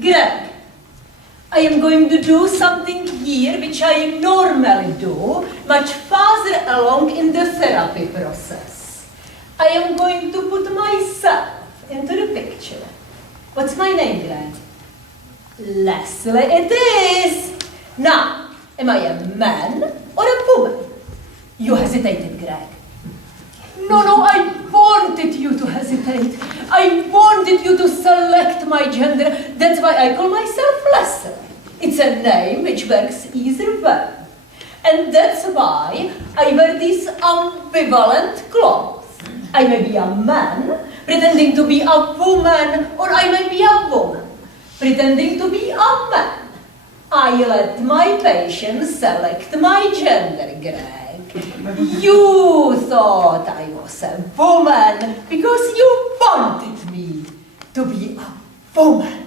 Greg, I am going to do something here which I normally do, much farther along in the therapy process. I am going to put myself into the picture. What's my name, Greg? Leslie it is. Now, am I a man or a woman? You hesitated, Greg. No, I wanted you to hesitate. I wanted you to select my gender. That's why I call myself Leslie. It's a name which works either way. And that's why I wear these ambivalent clothes. I may be a man, pretending to be a woman, or I may be a woman, pretending to be a man. I let my patients select my gender, Greg. You thought I was a woman because you wanted me to be a woman.